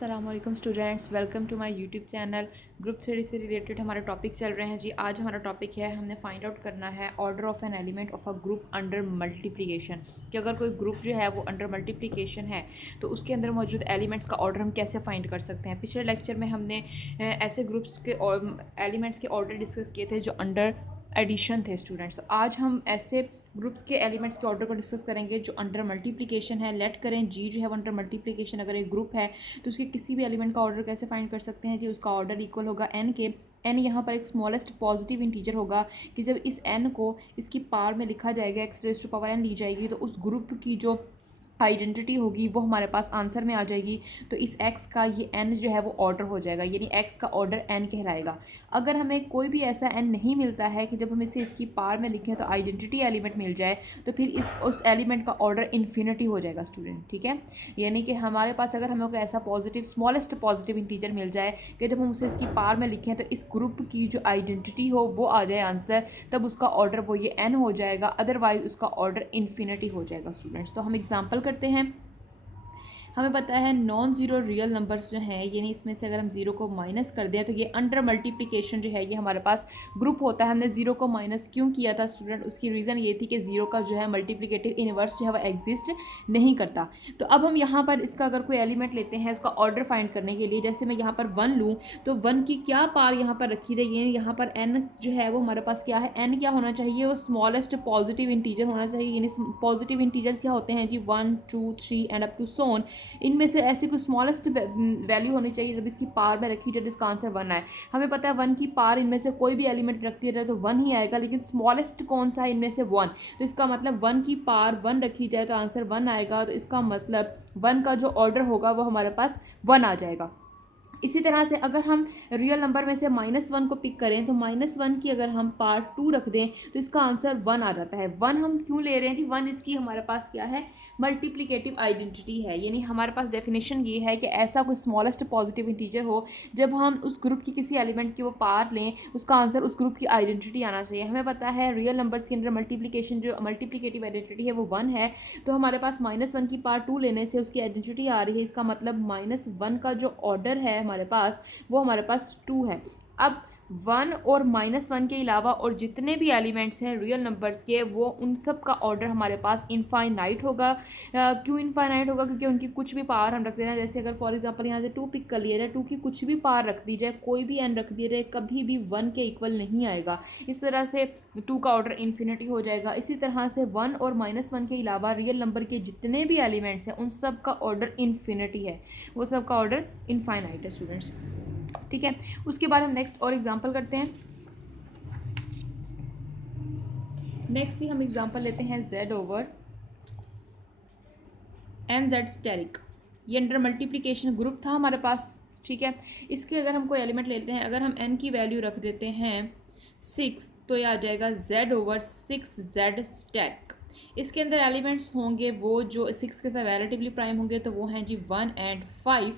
अस्सलामुअलैकुम students, welcome to my YouTube channel. Group three से related हमारे टॉपिक चल रहे हैं जी। आज हमारा टॉपिक है, हमने फाइंड आउट करना है order of an element of a group under multiplication. कि अगर कोई ग्रुप जो है वो अंडर मल्टीप्लिकेशन है तो उसके अंदर मौजूद एलिमेंट्स का ऑर्डर हम कैसे फाइंड कर सकते हैं। पिछले लेक्चर में हमने ऐसे ग्रुप्स के एलिमेंट्स के ऑर्डर डिस्कस किए थे जो अंडर एडिशन थे स्टूडेंट्स। आज हम ऐसे ग्रुप्स के एलिमेंट्स के ऑर्डर को डिस्कस करेंगे जो अंडर मल्टीप्लिकेशन है। लेट करें जी जो है वो अंडर मल्टीप्लिकेशन अगर एक ग्रुप है तो उसके किसी भी एलिमेंट का ऑर्डर कैसे फाइंड कर सकते हैं जी। उसका ऑर्डर इक्वल होगा एन के। एन यहाँ पर एक स्मॉलेस्ट पॉजिटिव इंटीजर होगा कि जब इस एन को इसकी पावर में लिखा जाएगा, x raise to power n ली जाएगी, तो उस ग्रुप की जो आइडेंटिटी होगी वो हमारे पास आंसर में आ जाएगी। तो इस x का ये n जो है वो ऑर्डर हो जाएगा, यानी x का ऑर्डर n कहलाएगा। अगर हमें कोई भी ऐसा n नहीं मिलता है कि जब हम इसे इसकी पावर में लिखें तो आइडेंटिटी एलिमेंट मिल जाए, तो फिर उस एलिमेंट का ऑर्डर इन्फिनिटी हो जाएगा स्टूडेंट। ठीक है, यानी कि हमारे पास अगर हमें कोई ऐसा पॉजिटिव स्मॉलेस्ट पॉजिटिव इंटीजर मिल जाए कि जब हम उसे इसकी पावर में लिखें तो इस ग्रुप की जो आइडेंटिटी हो वो आ जाए आंसर, तब उसका ऑर्डर वो ये n हो जाएगा, अदरवाइज उसका ऑर्डर इन्फिनिटी हो जाएगा स्टूडेंट्स। तो हम एग्जांपल करते हैं। हमें पता है नॉन ज़ीरो रियल नंबर्स जो हैं, यानी इसमें से अगर हम ज़ीरो को माइनस कर दें तो ये अंडर मल्टीप्लिकेशन जो है ये हमारे पास ग्रुप होता है। हमने ज़ीरो को माइनस क्यों किया था स्टूडेंट, उसकी रीज़न ये थी कि ज़ीरो का जो है मल्टीप्लिकेटिव इनवर्स जो है वह एग्जिस्ट नहीं करता। तो अब हम यहाँ पर इसका अगर कोई एलिमेंट लेते हैं उसका ऑर्डर फाइंड करने के लिए, जैसे मैं यहाँ पर वन लूँ तो वन की क्या पार यहाँ पर रखी रही है, यहाँ पर एन जो है वो हमारे पास क्या है, एन क्या होना चाहिए, वो स्मॉलेस्ट पॉजिटिव इंटीजर होना चाहिए। यानी पॉजिटिव इंटीजर्स क्या होते हैं जी, 1 2 3 एंड अप टू सोन। इनमें से ऐसी कोई स्मॉलेस्ट वैल्यू होनी चाहिए जब इसकी पार में रखी जाए जिसका आंसर वन आए। हमें पता है वन की पार इनमें से कोई भी एलिमेंट रखती है तो वन ही आएगा, लेकिन स्मॉलेस्ट कौन सा है इनमें से, वन। तो इसका मतलब वन की पार वन रखी जाए तो आंसर वन आएगा। तो इसका मतलब वन का जो ऑर्डर होगा वो हमारे पास वन आ जाएगा। इसी तरह से अगर हम रियल नंबर में से -1 को पिक करें तो -1 की अगर हम पार्ट 2 रख दें तो इसका आंसर 1 आ जाता है। 1 हम क्यों ले रहे हैं कि 1 इसकी हमारे पास क्या है, मल्टीप्लिकेटिव आइडेंटिटी है। यानी हमारे पास डेफिनेशन ये है कि ऐसा कोई स्मॉलेस्ट पॉजिटिव इंटीजर हो जब हम उस ग्रुप की किसी एलिमेंट की वो पार लें, उसका आंसर उस ग्रुप की आइडेंटिटी आना चाहिए। हमें पता है रियल नंबर्स के अंदर मल्टीप्लिकेशन जो मल्टीप्लिकेटिव आइडेंटिटी है वो 1 है। तो हमारे पास -1 की पार्ट 2 लेने से उसकी आइडेंटिटी आ रही है। इसका मतलब -1 का जो ऑर्डर है हमारे पास वो हमारे पास 2 है। अब 1 और -1 के अलावा और जितने भी एलिमेंट्स हैं रियल नंबर्स के, वो उन सब का ऑर्डर हमारे पास इनफाइनाइट होगा। क्यों इनफाइनाइट होगा, क्योंकि उनकी कुछ भी पावर हम रख देना। जैसे अगर फॉर एग्जांपल यहाँ से 2 पिक कर लिया जाए, 2 की कुछ भी पावर रख दी जाए, कोई भी एन रख दिया जाए, कभी भी 1 के इक्वल नहीं आएगा। इस तरह से 2 का ऑर्डर इन्फिनिटी हो जाएगा। इसी तरह से 1 और -1 के अलावा रियल नंबर के जितने भी एलिमेंट्स हैं उन सब का ऑर्डर इन्फिनिटी है, वो सब का ऑर्डर इनफाइनाइट है स्टूडेंट्स। ठीक है, उसके बाद हम नेक्स्ट और एग्जांपल करते हैं। नेक्स्ट ही हम एग्जांपल लेते हैं z over N Z asterisk. ये अंडर मल्टीप्लिकेशन ग्रुप था हमारे पास। ठीक है, इसके अगर हम कोई एलिमेंट लेते हैं, अगर हम n की वैल्यू रख देते हैं 6 तो ये आ जाएगा z ओवर 6z स्टैक। इसके अंदर एलिमेंट्स होंगे वो जो 6 के साथ रिलेटिवली प्राइम होंगे, तो वो हैं जी 1 एंड 5।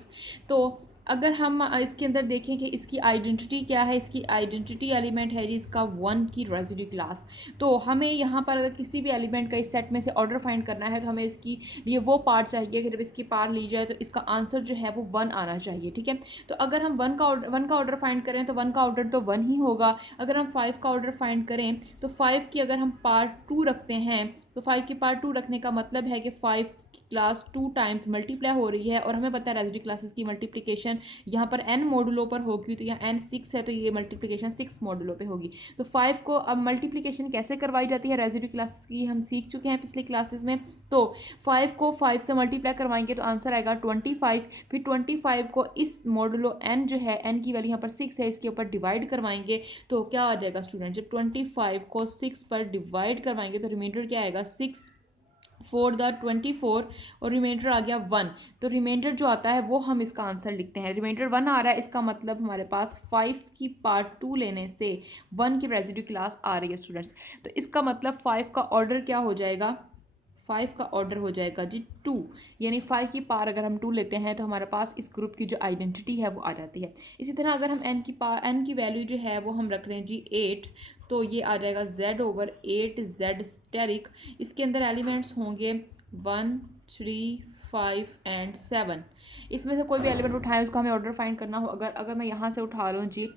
तो अगर हम इसके अंदर देखें कि इसकी आइडेंटिटी क्या है, इसकी आइडेंटिटी एलिमेंट है जी इसका 1 की रेसिड्यू क्लास। तो हमें यहाँ पर अगर किसी भी एलिमेंट का इस सेट में से ऑर्डर फाइंड करना है तो हमें इसकी लिए वो पार्ट चाहिए कि जब इसकी पार्ट ली जाए तो इसका आंसर जो है वो 1 आना चाहिए। ठीक है, तो अगर हम 1 का ऑर्डर फाइंड करें तो 1 का ऑर्डर तो 1 ही होगा। अगर हम 5 का ऑर्डर फाइंड करें तो 5 की अगर हम पार्ट 2 रखते हैं तो 5 की पार्ट 2 रखने का मतलब है कि 5 की क्लास 2 टाइम्स मल्टीप्लाई हो रही है। और हमें पता है रेसिड्यू क्लासेस की मल्टीप्लिकेशन यहाँ पर n मॉडुलो पर होगी, तो यहाँ n 6 है तो ये मल्टीप्लिकेशन 6 मॉडुलो पे होगी। तो 5 को अब मल्टीप्लिकेशन कैसे करवाई जाती है रेसिड्यू क्लासेस की हम सीख चुके हैं पिछले क्लासेस में। तो 5 को 5 से मल्टीप्लाई करवाएंगे तो आंसर आएगा 25। फिर 25 को इस मॉडुलो n जो है, n की वैल्यू यहाँ पर 6 है, इसके ऊपर डिवाइड करवाएंगे तो क्या आ जाएगा स्टूडेंट, जब 25 को 6 पर डिवाइड करवाएंगे तो रिमाइंडर क्या आएगा, 6 4 द 24 और रिमाइंडर आ गया 1। तो रिमाइंडर जो आता है वो हम इसका आंसर लिखते हैं। रिमाइंडर 1 आ रहा है, इसका मतलब हमारे पास 5 की पार्ट 2 लेने से 1 की रेसिड्यू क्लास आ रही है स्टूडेंट्स। तो इसका मतलब 5 का ऑर्डर क्या हो जाएगा, 5 का ऑर्डर हो जाएगा जी 2। यानी 5 की पार अगर हम 2 लेते हैं तो हमारे पास इस ग्रुप की जो आइडेंटिटी है वो आ जाती है। इसी तरह अगर हम n की वैल्यू जो है वो हम रख लें जी 8, तो ये आ जाएगा z ओवर 8z स्टेरिक। इसके अंदर एलिमेंट्स होंगे 1 3 5 एंड 7। इसमें से कोई भी एलिमेंट उठाएं, उसका हमें ऑर्डर फाइंड करना हो। अगर मैं यहाँ से उठा लूँ जी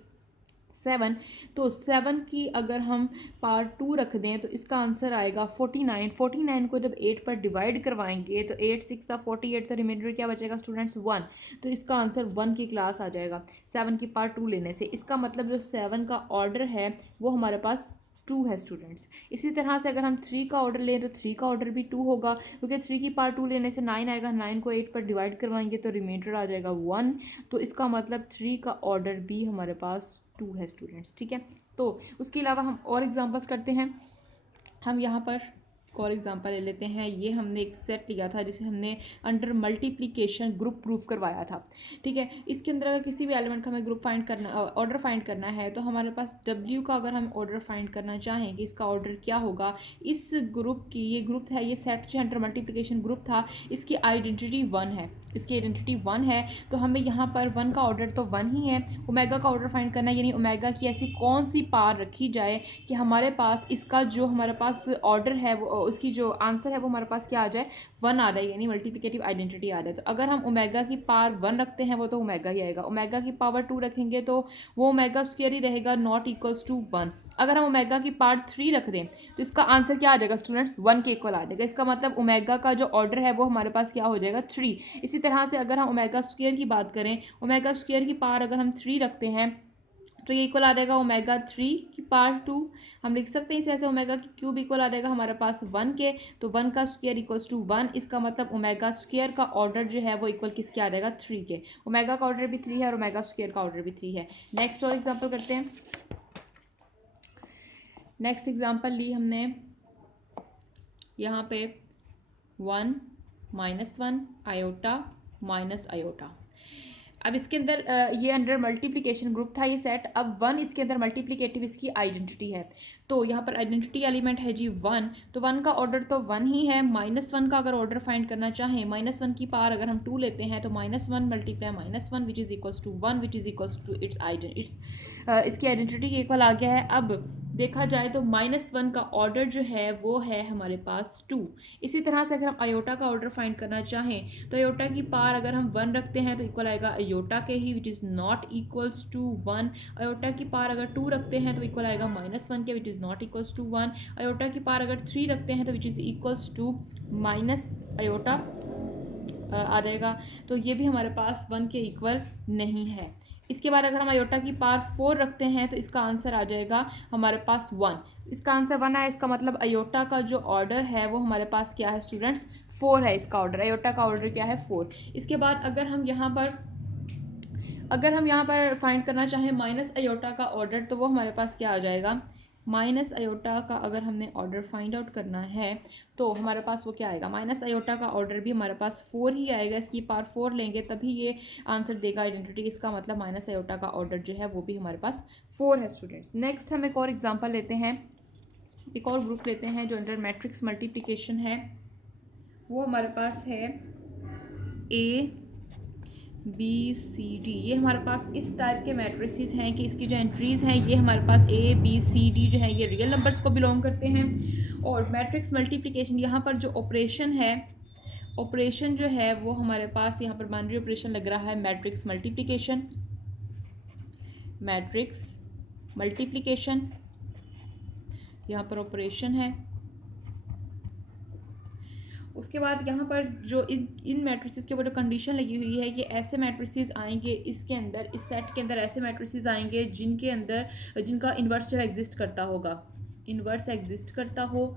7, तो 7 की अगर हम पार्ट 2 रख दें तो इसका आंसर आएगा 49। 49 को जब 8 पर डिवाइड करवाएंगे तो 8 6 था 48, तो रिमाइंडर क्या बचेगा स्टूडेंट्स 1। तो इसका आंसर 1 की क्लास आ जाएगा 7 की पार्ट 2 लेने से। इसका मतलब जो 7 का ऑर्डर है वो हमारे पास 2 है स्टूडेंट्स। इसी तरह से अगर हम 3 का ऑर्डर लें तो 3 का ऑर्डर भी 2 होगा, क्योंकि 3 की पार्ट 2 लेने से 9 आएगा। 9 को 8 पर डिवाइड करवाएंगे तो रिमाइंडर आ जाएगा 1। तो इसका मतलब 3 का ऑर्डर भी हमारे पास 2 है स्टूडेंट्स, ठीक है। तो उसके अलावा हम और एग्जांपल्स करते हैं। हम यहाँ पर और एग्जांपल ले लेते हैं। ये हमने एक सेट लिया था जिसे हमने अंडर मल्टीप्लिकेशन ग्रुप प्रूफ करवाया था, ठीक है। इसके अंदर अगर किसी भी एलिमेंट का हमें ग्रुप फाइंड करना, ऑर्डर फाइंड करना है, तो हमारे पास W का अगर हम ऑर्डर फाइंड करना चाहें कि इसका ऑर्डर क्या होगा, इस ग्रुप की, ये ग्रुप है, ये सेट जो अंडर मल्टीप्लिकेशन ग्रुप था, इसकी आइडेंटिटी 1 है, इसकी आइडेंटिटी 1 है। तो हमें यहाँ पर 1 का ऑर्डर तो 1 ही है, ओमेगा का ऑर्डर फाइंड करना है, यानी ओमेगा की ऐसी कौन सी पार रखी जाए कि हमारे पास इसका जो हमारे पास ऑर्डर है वो, उसकी जो आंसर है वो हमारे पास क्या आ जाए 1 आ जाए, यानी मल्टीप्लिकेटिव आइडेंटिटी आ जाए। तो अगर हम ओमेगा की पावर 1 रखते हैं वो तो ओमेगा ही आएगा। ओमेगा की पावर 2 रखेंगे तो वो ओमेगा स्क्वायर ही रहेगा, नॉट इक्वल्स टू 1। अगर हम ओमेगा की पार्ट 3 रख दें तो इसका आंसर क्या आ जाएगा स्टूडेंट्स 1 के इक्वल आ जाएगा। इसका मतलब ओमेगा का जो ऑर्डर है वो हमारे पास क्या हो जाएगा 3। इसी तरह से अगर हम ओमेगा स्क्वायर की बात करें, ओमेगा स्क्वायर की पावर अगर हम 3 रखते हैं तो ये इक्वल आ जाएगा ओमेगा 3 की पावर 2। हम लिख सकते हैं इसे ऐसे, ओमेगा की क्यूब इक्वल आ जाएगा हमारे पास 1 के, तो 1 का स्क्वायर इक्वल्स टू 1। इसका मतलब ओमेगा स्क्वायर का ऑर्डर जो है वो इक्वल किसके आ जाएगा 3 के। ओमेगा का ऑर्डर भी 3 है और ओमेगा स्क्वायर का ऑर्डर भी 3 है। नेक्स्ट और एग्जाम्पल करते हैं। नेक्स्ट एग्जाम्पल ली हमने यहाँ पे 1 -1 आयोटा माइनस आयोटा। अब इसके अंदर ये अंडर मल्टीप्लिकेशन ग्रुप था ये सेट। अब 1 इसके अंदर मल्टीप्लिकेटिव इसकी आइडेंटिटी है, तो यहाँ पर आइडेंटिटी एलिमेंट है जी 1, तो 1 का ऑर्डर तो 1 ही है। -1 का अगर ऑर्डर फाइंड करना चाहें, -1 की पावर अगर हम 2 लेते हैं तो -1 multiply -1 which is equals to 1 which is equals to it's इसकी आइडेंटिटी के इक्वल आ गया है। अब देखा जाए तो -1 का ऑर्डर जो है वो है हमारे पास 2। इसी तरह से अगर हम आयोटा का ऑर्डर फाइंड करना चाहें तो आयोटा की पावर अगर हम 1 रखते हैं तो इक्वल आएगा आयोटा के ही, which is not equals to 1। Iota की पावर अगर 2 रखते हैं तो इक्वल आएगा -1 के, which is not equals to 1। Iota की पावर अगर 3 रखते हैं तो which is equals to minus iota आ जाएगा। तो ये भी हमारे पास 1 के इक्वल नहीं है। इसके बाद अगर हम आयोटा की पावर 4 रखते हैं तो इसका आंसर आ जाएगा हमारे पास 1। इसका आंसर 1 है, इसका मतलब आयोटा का जो ऑर्डर है वो हमारे पास क्या है स्टूडेंट्स 4 है। इसका ऑर्डर, आयोटा का ऑर्डर क्या है 4। इसके बाद अगर हम यहाँ पर फाइंड करना चाहें माइनस आयोटा का ऑर्डर, तो वो हमारे पास क्या आ जाएगा, माइनस आयोटा का अगर हमने ऑर्डर फाइंड आउट करना है तो हमारे पास वो क्या आएगा, माइनस आयोटा का ऑर्डर भी हमारे पास 4 ही आएगा। इसकी पावर 4 लेंगे तभी ये आंसर देगा आइडेंटिटी। इसका मतलब माइनस आयोटा का ऑर्डर जो है वो भी हमारे पास 4 है स्टूडेंट्स। नेक्स्ट हम एक और एग्जांपल लेते हैं, एक और ग्रुप लेते हैं जो अंडर मैट्रिक्स मल्टीप्लिकेशन है। वो हमारे पास है ABCD। ये हमारे पास इस टाइप के मैट्रिसेस हैं कि इसकी जो एंट्रीज़ हैं ये हमारे पास ABCD जो है ये रियल नंबर्स को बिलोंग करते हैं। और मैट्रिक्स मल्टीप्लिकेशन यहाँ पर जो ऑपरेशन है, ऑपरेशन जो है वो हमारे पास यहाँ पर बाइनरी ऑपरेशन लग रहा है मैट्रिक्स मल्टीप्लिकेशन, मैट्रिक्स मल्टीप्लिकेशन यहाँ पर ऑपरेशन है। उसके बाद यहाँ पर जो इन मैट्रिसेस के ऊपर जो कंडीशन लगी हुई है कि ऐसे मैट्रिसेस आएंगे इसके अंदर, इस सेट के अंदर ऐसे मैट्रिसेस आएंगे जिनके अंदर जिनका इन्वर्स जो है एग्जिस्ट करता होगा, इन्वर्स एग्जिस्ट करता हो।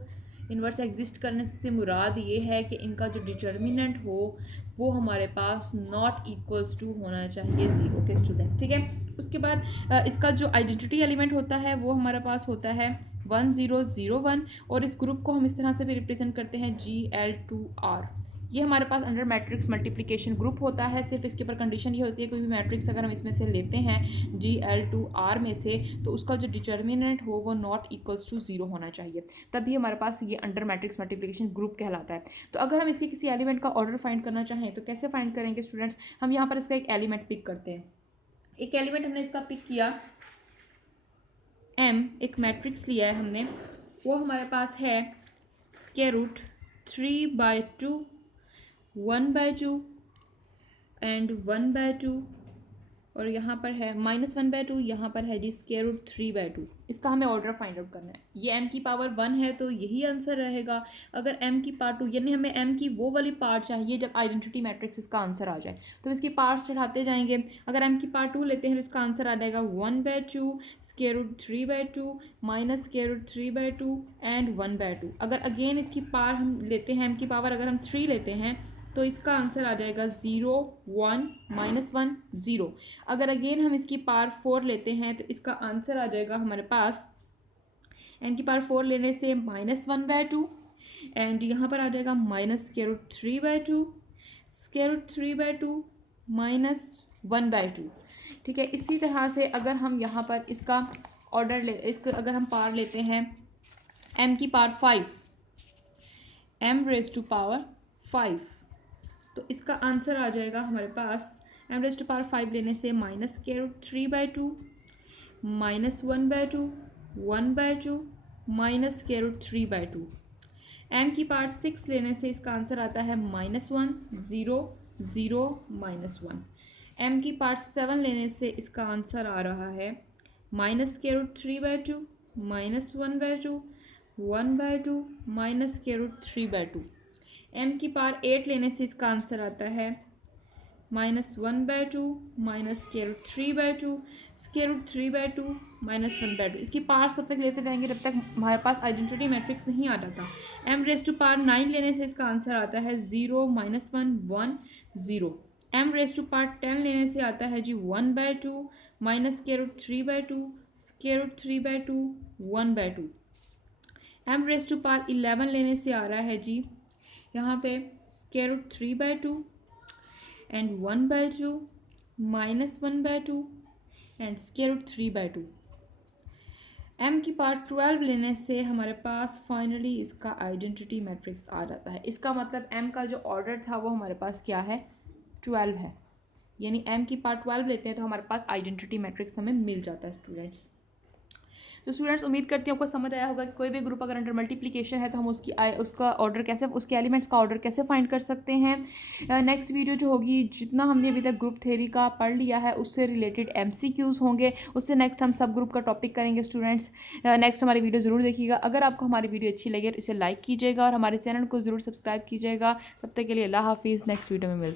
इन्वर्स एग्जिस्ट करने से मुराद ये है कि इनका जो डिटर्मिनेंट हो वो हमारे पास नॉट इक्वल्स टू होना चाहिए 0 के स्टूडेंट्स, ठीक है। उसके बाद इसका जो आइडेंटिटी एलिमेंट होता है वो हमारे पास होता है 1 0 0 1, और इस ग्रुप को हम इस तरह से भी रिप्रेजेंट करते हैं GL2R। ये हमारे पास अंडर मैट्रिक्स मल्टीप्लिकेशन ग्रुप होता है। सिर्फ इसके ऊपर कंडीशन ये होती है कोई भी मैट्रिक्स अगर हम इसमें से लेते हैं GL2R में से तो उसका जो डिटर्मिनेंट हो वो नॉट इक्वल्स टू 0 होना चाहिए, तभी हमारे पास ये अंडर मैट्रिक्स मल्टीप्लिकेशन ग्रुप कहलाता है। तो अगर हम इसके किसी एलिमेंट का ऑर्डर फाइंड करना चाहें तो कैसे फाइंड करेंगे स्टूडेंट्स, हम यहाँ पर इसका एक एलिमेंट पिक करते हैं। एक एलिमेंट हमने इसका पिक किया M, एक मैट्रिक्स लिया है हमने, वो हमारे पास है स्क्वायर रूट 3/2 1/2 एंड 1/2, और यहाँ पर है -1/2, यहाँ पर है जी √3/2। इसका हमें ऑर्डर फाइंड आउट करना है। ये m की पावर 1 है तो यही आंसर रहेगा। अगर m की पावर 2, यानी हमें m की वो वाली पार्ट चाहिए जब आइडेंटिटी मैट्रिक्स इसका आंसर आ जाए, तो इसकी पार्ट्स चढ़ाते जाएंगे। अगर m की पावर 2 लेते हैं तो इसका आंसर आ जाएगा 1/2 √3/2 -√3/2 एंड 1/2। अगर अगेन इसकी पावर हम लेते हैं, m की पावर अगर हम 3 लेते हैं तो इसका आंसर आ जाएगा 0 1 -1 0। अगर अगेन हम इसकी पावर 4 लेते हैं तो इसका आंसर आ जाएगा हमारे पास n की पावर 4 लेने से -1/2 एंड यहाँ पर आ जाएगा -√3/2 √3/2 -1/2। ठीक है, इसी तरह से अगर हम यहाँ पर इसका ऑर्डर इसका अगर हम पावर लेते हैं m की पावर 5, m⁻⁵, तो इसका आंसर आ जाएगा हमारे पास m⁻⁵ लेने से -√3/2 -1/2 1/2 -√3/2। m की पावर 6 लेने से इसका आंसर आता है -1 0 0 -1। m की पावर 7 लेने से इसका आंसर आ रहा है -√3/2 -1/2 1/2 -√3/2। m की पावर 8 लेने से इसका आंसर आता है -1/2 -√3/2 √3/2 -1/2। इसकी पार्ट्स तब तक लेते रहेंगे जब तक हमारे पास आइडेंटिटी मैट्रिक्स नहीं आ जाता। m⁻⁹ लेने से इसका आंसर आता है 0 -1 1 0। m⁻⁻10 लेने से आता है जी 1/2 -√3/2 √3/2 1/2। m⁻11 लेने से आ रहा है जी यहाँ पे √3/2 एंड 1/2 -1/2 एंड √3/2। m की पावर 12 लेने से हमारे पास फाइनली इसका आइडेंटिटी मैट्रिक्स आ जाता है। इसका मतलब m का जो ऑर्डर था वो हमारे पास क्या है, 12 है। यानी m की पावर 12 लेते हैं तो हमारे पास आइडेंटिटी मैट्रिक्स हमें मिल जाता है स्टूडेंट्स। तो स्टूडेंट्स उम्मीद करती हूँ आपको समझ आया होगा कि कोई भी ग्रुप अगर अंडर मल्टीप्लिकेशन है तो हम उसका ऑर्डर कैसे, उसके एलिमेंट्स का ऑर्डर कैसे फाइंड कर सकते हैं। नेक्स्ट वीडियो जो होगी, जितना हमने अभी तक ग्रुप थ्योरी का पढ़ लिया है उससे रिलेटेड MCQs होंगे, उससे नेक्स्ट हम सब ग्रुप का टॉपिक करेंगे स्टूडेंट्स। नेक्स्ट हमारी वीडियो ज़रूर देखिएगा। अगर आपको हमारी वीडियो अच्छी लगे तो इसे लाइक कीजिएगा और हमारे चैनल को ज़रूर सब्सक्राइब कीजिएगा। तब तक के लिए अल्लाह हाफिज़। नेक्स्ट वीडियो में मिलते हैं।